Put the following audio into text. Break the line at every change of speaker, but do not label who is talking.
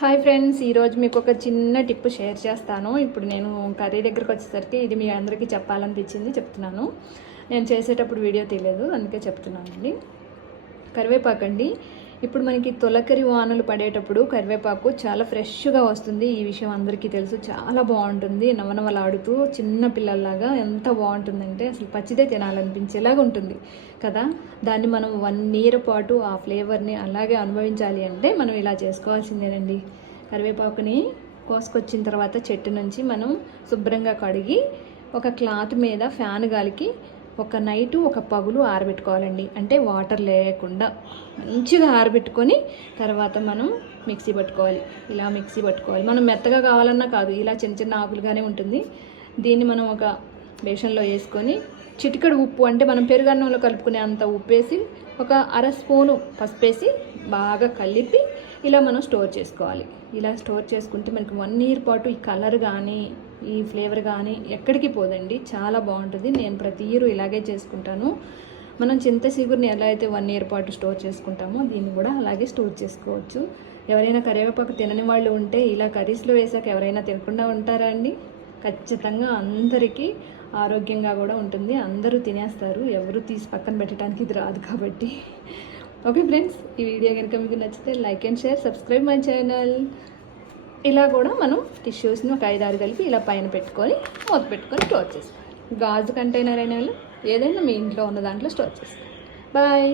Hi friends ఈరోజు మీకు ఒక చిన్న టిప్ షేర్ చేస్తాను. ఇప్పుడు నేను కర్రీ దగ్గరకు వచ్చేసరికి ఇది మీ అందరికీ చెప్పాలనిపించింది చెప్తున్నాను. నేను చేసేటప్పుడు వీడియో తెలియదు అందుకే చెప్తున్నానండి. కరివేపాకు అండి ఇప్పుడు మనకి తొలకరి వానలు పడేటప్పుడు కరివేపాకు చాలా ఫ్రెష్గా వస్తుంది. ఈ విషయం అందరికీ తెలుసు. చాలా బాగుంటుంది. నవనవలాడుతూ చిన్న పిల్లల్లాగా ఎంత బాగుంటుందంటే అసలు పచ్చిదే తినాలనిపించేలాగా ఉంటుంది కదా. దాన్ని మనం వన్ ఇయర్ పాటు ఆ ఫ్లేవర్ని అలాగే అనుభవించాలి అంటే మనం ఇలా చేసుకోవాల్సిందేనండి. కరివేపాకుని కోసుకొచ్చిన తర్వాత చెట్టు నుంచి మనం శుభ్రంగా కడిగి ఒక క్లాత్ మీద ఫ్యాన్ గాలికి ఒక నైటు ఒక పగులు ఆరబెట్టుకోవాలండి. అంటే వాటర్ లేకుండా మంచిగా ఆరబెట్టుకొని తర్వాత మనం మిక్సీ పట్టుకోవాలి. ఇలా మిక్సీ పట్టుకోవాలి. మనం మెత్తగా కావాలన్నా కాదు ఇలా చిన్న చిన్న ఆకులుగానే ఉంటుంది. దీన్ని మనం ఒక బేషన్లో వేసుకొని చిటికడు ఉప్పు అంటే మనం పెరుగన్నంలో కలుపుకునే అంత ఉప్పు వేసి ఒక అర స్పూను పసుపు వేసి బాగా కలిపి ఇలా మనం స్టోర్ చేసుకోవాలి. ఇలా స్టోర్ చేసుకుంటే మనకి వన్ ఇయర్ పాటు ఈ కలర్ కానీ ఈ ఫ్లేవర్ కానీ ఎక్కడికి పోదండి. చాలా బాగుంటుంది. నేను ప్రతి ఇయర్ ఇలాగే చేసుకుంటాను. మనం చింత చిగురిని ఎలా అయితే వన్ ఇయర్ పాటు స్టోర్ చేసుకుంటామో దీన్ని కూడా అలాగే స్టోర్ చేసుకోవచ్చు. ఎవరైనా కరివేపాకు తినని వాళ్ళు ఉంటే ఇలా కర్రీస్లో వేసాక ఎవరైనా తినకుండా ఉంటారా అండి? ఖచ్చితంగా అందరికీ ఆరోగ్యంగా కూడా ఉంటుంది. అందరూ తినేస్తారు. ఎవరు తీసి పక్కన పెట్టడానికి ఇది రాదు కాబట్టి. ఓకే ఫ్రెండ్స్ ఈ వీడియో కనుక మీకు నచ్చితే like and share subscribe my channel. ఇలా కూడా మనం టిష్యూస్ని ఒక ఐదారు కలిపి ఇలా పైన పెట్టుకొని మూత పెట్టుకొని స్టోర్ చేసుకోవాలి. గాజు కంటైనర్ అయిన వాళ్ళు ఏదైనా మీ ఇంట్లో ఉన్న దాంట్లో స్టోర్ చేసుకోవాలి. బాయ్.